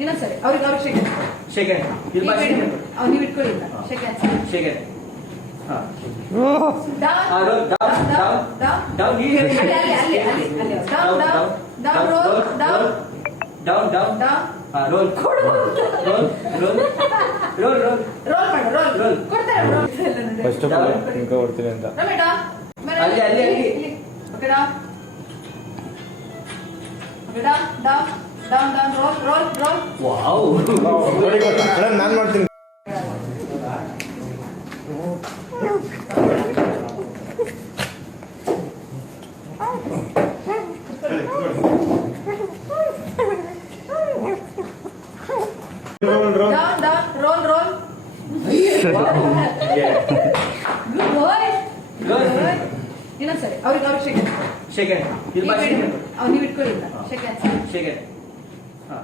ಇನ್ನೊಂದ್ಸರಿ ಅವ್ರಿಗೆ ಅವ್ರಿಗೆ ಶೇಕ್ ಸೆಕೆಂಡ್ ಇಲ್ಲಿ ಬಾ ಸೆಕೆಂಡ್ ಅವ್ರು ನೀವು ಇಟ್ಕೊಳ್ಳಿ ಶೇಕ್ ಹ್ಯಾಂಡ್ಸ್ ಸೆಕೆಂಡ್ ಹಾ down Ah, roll, down, down. Down down ಅಲ್ಲಿ ಅಲ್ಲಿ ಅಲ್ಲಿ ಅಲ್ಲಿ ಅಲ್ಲಿ down down down roll down down down down ಹಾ ರೋಲ್ ಕೊಡು roll roll roll roll roll ಮಾಡು ರೋಲ್ Roll. ಕೊಡ್ತಾರೆ ರೋಲ್ ಫಸ್ಟ್ ಆಫ್ ಆಲ್ ಹಿಂಗೆ ಕೊಡ್ತೀನಿ ಅಂತ ರಮೇಶ ಅಲ್ಲಿ, ಅಲ್ಲಿ, ಅಲ್ಲಿ. Okay down okay down down down down roll roll roll wow ನೋಡಿ ಮೇಡಮ್ ನಾನು ಮಾಡ್ತೀನಿ Roll, roll. Down, down, roll, roll. Yeah. Good boy. Good boy. ಇನ್ನೊಂದ್ ಸರಿ ಅವ್ರಿಗೆ ಅವ್ರಿಗೆ shake Shake hand. You'll buy- ಅವ್ರು ನೀವು ಇಟ್ಕೊಳ್ಳಿಲ್ಲ ಶೇಕ್ ಹ್ಯಾನ್ಸ್ Shake hand. ಹಾ.